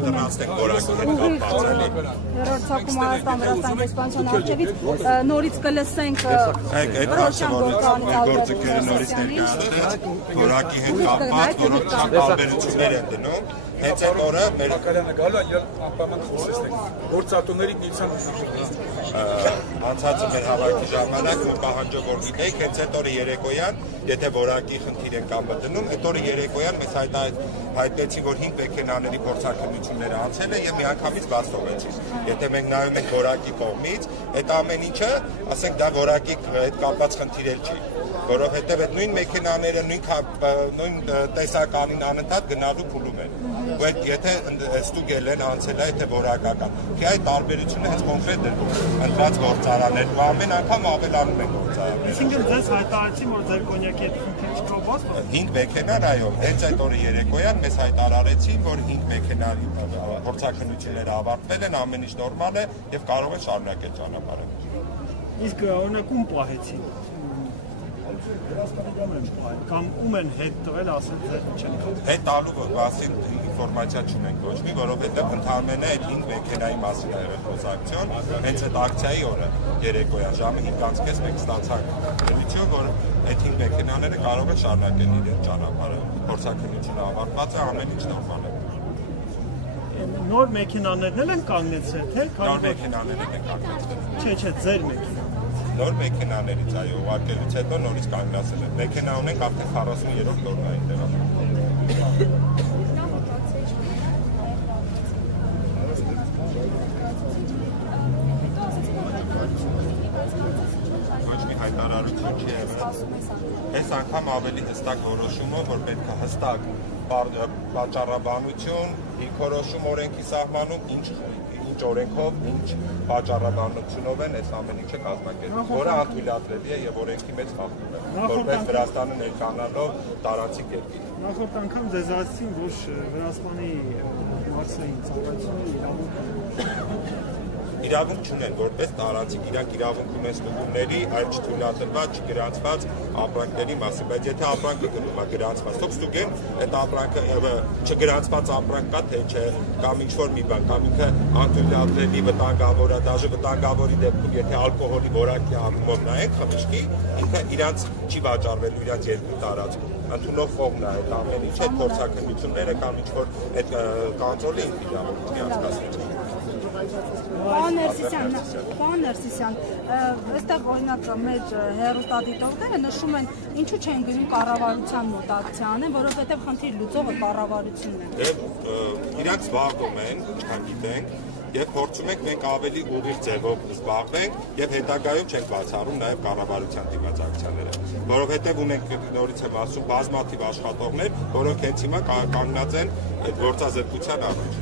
անդրադարձնենք որակի հետ կապված էլի։ Երրորդ ցակում Հայաստան Վրաստան դեսպանության առջևից նորից կլսենք Ռոշան գործիքները նորից ներկայացնենք որակի հետ կապված, որոնք շատ տարբերություններ են դնում։ Հենց այդ օրը մեր գործատուների դիցան անցած մեր հավաքի ժամանակ ու պահանջով որ գիտեիք, հենց այդ օրը երեկոյան, եթե որակի խնդիր են կամ մտնում, այդ օրը երեկոյան մեզ հայտնեցին, որ 5 մեքենաների փորձաքննությունները անցել է եւ միանգամից բաց թողեցին։ Եթե մենք նայում ենք որակի կողմից, այդ ամեն ինչը, ասենք դա որակի հետ կապված խնդիր չի, որովհետեւ այդ նույն մեքենաները նույն տեսականին անընդհատ գնալու փուլում են։ Բայց եթե ստուգել են անցել է, եթե որակական, թե այդ տարբերությունը հենց կոնկրետ է ընտրած գործարաններն ու ամեն անգամ ավելանում են գործարանները։ Այսինքն ձեզ հայտարարեցին, որ ձեր կոնյակի հետ խնդիր չկա բաց։ 5 մեքենան, այո, հենց այդ օրը երեկոյան մեզ հայտարարեցին, որ 5 մեքենայի փորձաքննությունները ավարտվել են, ամեն ինչ նորմալ է եւ կարող են շարունակել ճանապարհը։ Իսկ օրինակ ում պահեցին։ Կամ ում են հետ տվել, ասել ձեր չեն։ Հետ տալու մասին ինֆորմացիա չունենք ոչ մի, որովհետեւ ընդհանրապես այդ 5 մեքենայի մասին է եղել խոսակցություն, հենց այդ ակցիայի օրը երեկոյան ժամը 5:30 մենք ստացանք դեպություն, որ այդ 5 մեքենաները կարող են շարունակել իրենց ճանապարհը, փորձաքննությունը ավարտված է, ամեն ինչ նորմալ է։ Նոր մեքենաներն են կանգնեցրել, թե նոր մեքենաներն են կանգնեցրել։ Չէ, ձեր մեքենա։ Նոր մեքենաներից այո, ուղարկելուց հետո նորից կանգնացել են։ Մեքենա ունենք արդեն 40-րդ օրն է այնտեղ։ Ոչ մի հայտարարություն չի եղել։ Այս անգամ ավելի հստակ որոշումը, որ պետք է հստակ պատճառաբանություն, դիրքորոշում օրենքի սահմանում, ինչ օրենքով, ինչ պատճառաբանությունով են այս ամեն ինչը կազմակերպվում, որը անթույլատրելի է եւ օրենքի մեջ խախտում է, որպես Վրաստանը ներկայանալով տարածիկ երկիր։ Նախորդ անգամ ձեզ ասացին, որ Վրաստանի մարզային ծառայությունները իրավունք չունեն, որպես տարածիկ, իրանք իրավունք ունեն ստուգումների, այլ չթույլատրված, չգրանցված ապրանքների մասին, բայց եթե ապրանքը գնում է գրանցված, թող ստուգեն, այդ ապրանքը չգրանցված ապրանք կա, թե չէ, կամ ինչ-որ մի բան, կամ ինքը անթույլատրելի վտանգավոր է, դաժե վտանգավորի դեպքում, եթե ալկոհոլի որակի առումով նայեք խմիչքի, ինքը իրանց չի վաճառվելու իրանց երկու տարածքում։ Ընդունող կողմն է այդ ամեն ինչ, այդ փորձաքննությունները կամ ինչ-որ այդ կոնտրոլի իրավունք չի անցկացնում։ Պարոն Ներսիսյան, այստեղ օրինակ մեր հեռուստադիտողները նշում են, ինչու չեն գնում կառավարության մոտ ակցիա անեն, որովհետև խնդիր լուծողը կառավարությունն է։ Իրանք զբաղվում են, ինչքան գիտենք, եւ փորձում ենք մենք ավելի ուղիղ ձևով զբաղվենք եւ հետագայում չենք բացառում նաեւ կառավարության դիմաց ակցիաները, որովհետեւ ունենք նորից եմ ասում բազմաթիվ աշխատողներ, որոնք հենց հիմա կանգնած են այդ գործազրկության առաջ։